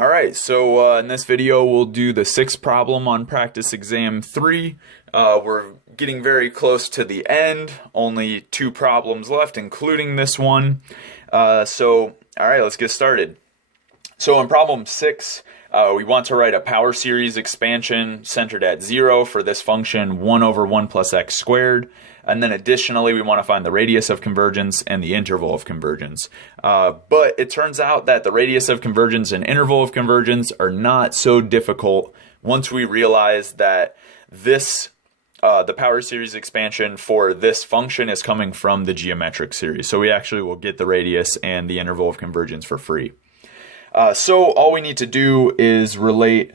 Alright, so in this video we'll do the sixth problem on practice exam 3. We're getting very close to the end, only 2 problems left including this one. Alright, let's get started. So in problem 6, we want to write a power series expansion centered at 0 for this function 1 over 1 plus x squared. And then additionally, we want to find the radius of convergence and the interval of convergence. But it turns out that the radius of convergence and interval of convergence are not so difficult once we realize that this the power series expansion for this function is coming from the geometric series. So we actually will get the radius and the interval of convergence for free. So all we need to do is relate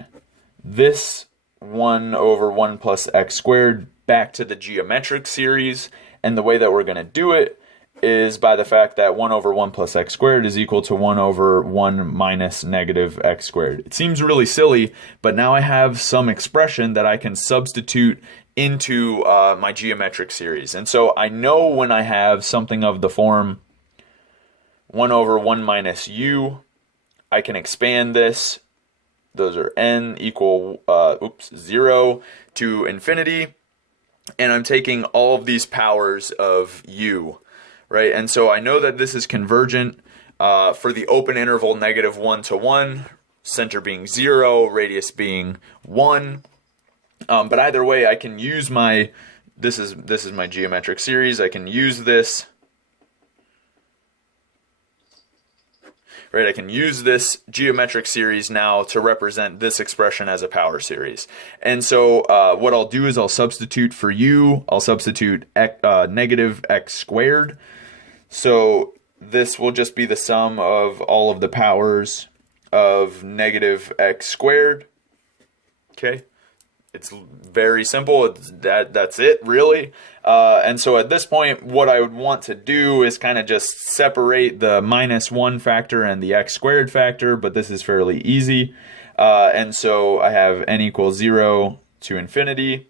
this 1 over 1 plus x squared back to the geometric series, and the way that we're going to do it is by the fact that 1 over 1 plus x squared is equal to 1 over 1 minus negative x squared. It seems really silly, but now I have some expression that I can substitute into my geometric series. And so I know when I have something of the form 1 over 1 minus u, I can expand this. Those are n equal 0 to infinity. And I'm taking all of these powers of u, right? And so I know that this is convergent for the open interval -1 to 1, center being 0, radius being 1. But either way, I can use my, this is my geometric series. I can use this. Right, I can use this geometric series now to represent this expression as a power series. And so what I'll do is I'll substitute for u, I'll substitute negative x squared. So this will just be the sum of all of the powers of negative x squared. Okay, it's very simple. That's it, really. And so at this point, what I would want to do is kind of just separate the -1 factor and the x squared factor, but this is fairly easy. And so I have n equals 0 to infinity.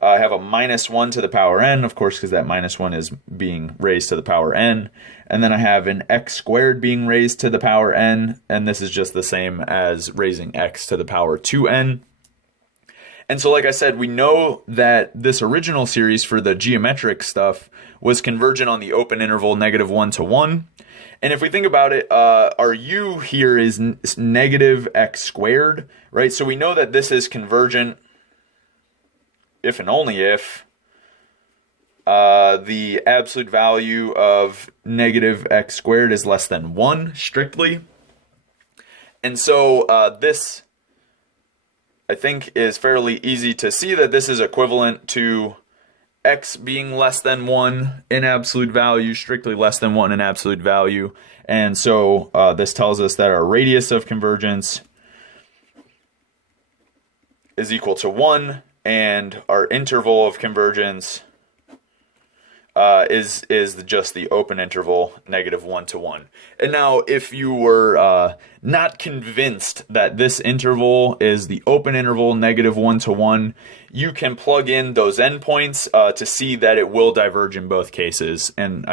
I have a -1 to the power n, of course, because that -1 is being raised to the power n. And then I have an x squared being raised to the power n, and this is just the same as raising x to the power 2n. And so, like I said, we know that this original series for the geometric stuff was convergent on the open interval -1 to 1. And if we think about it, our u here is negative x squared, right? So we know that this is convergent if and only if the absolute value of negative x squared is less than 1, strictly. And so this, I think, is fairly easy to see that this is equivalent to x being less than 1 in absolute value, strictly less than 1 in absolute value. And so this tells us that our radius of convergence is equal to 1, and our interval of convergence is just the open interval -1 to 1. And now, if you were not convinced that this interval is the open interval -1 to 1, you can plug in those endpoints to see that it will diverge in both cases. And